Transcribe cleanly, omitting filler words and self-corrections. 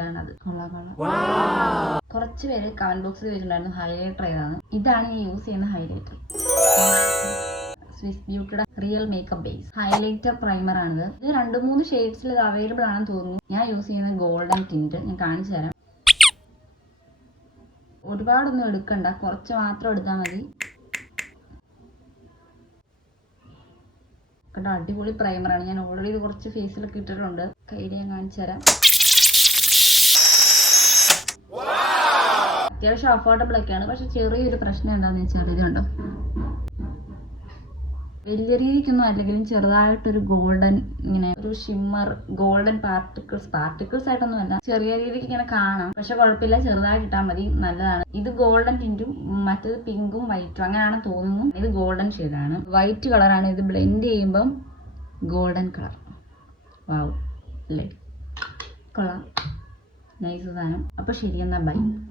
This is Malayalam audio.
ഇതാണത്. കുറച്ച് പേര് കമന്റ് ബോക്സിൽ വെച്ചിട്ടുണ്ടായിരുന്നു ഹൈലൈറ്റർ ഏതാണ്. ഇതാണ് ഞാൻ യൂസ് ചെയ്യുന്ന ഹൈലൈറ്റർ. സ്വിസ് ബ്യൂട്ടിയുടെ real makeup base highlighter primer ആണിത്. ഇത് 2-3 ഷെയ്ഡ്സിൽ ഇത് അവൈലബിൾ ആണെന്ന് തോന്നുന്നു. ഞാൻ യൂസ് ചെയ്യുന്ന ഗോൾഡൻ ടിന്റ്. ഞാൻ കാണിച്ചു തരാം. ഒരുപാടൊന്നും എടുക്കണ്ട, കുറച്ച് മാത്രം എടുത്താൽ മതി കേട്ടോ. അടിപൊളി പ്രൈമറാണ്. ഞാൻ ഓൾറെഡി ഇത് കുറച്ച് ഫേസിലൊക്കെ ഇട്ടിട്ടുണ്ട്. കയ്യിൽ ഞാൻ കാണിച്ചു തരാം. അത്യാവശ്യം അഫോർഡബിൾ ഒക്കെയാണ്. പക്ഷെ ചെറിയൊരു പ്രശ്നം എന്താണെന്ന് വെച്ചാൽ ഇത് കണ്ടോ, വലിയ രീതിക്കൊന്നും അല്ലെങ്കിലും ചെറുതായിട്ടൊരു ഗോൾഡൻ, ഇങ്ങനെ ഒരു ഷിമ്മർ ഗോൾഡൻ പാർട്ടിക്കിൾസ് ആയിട്ടൊന്നും അല്ല, ചെറിയ രീതിക്ക് ഇങ്ങനെ കാണാം. പക്ഷെ കുഴപ്പമില്ല, ചെറുതായിട്ട് ഇട്ടാൽ മതി, നല്ലതാണ്. ഇത് ഗോൾഡൻ ടിന്റും മറ്റേത് പിങ്കും വൈറ്റും അങ്ങനെയാണെന്ന് തോന്നുന്നു. ഇത് ഗോൾഡൻ ഷെയ്ഡാണ്, വൈറ്റ് കളറാണ്. ഇത് ബ്ലെൻഡ് ചെയ്യുമ്പം ഗോൾഡൻ കളർ. വാവ് അല്ലേ, കൊള്ളാം, നൈസ് സാധനം. അപ്പോൾ ശരി, എന്നാൽ ബൈ.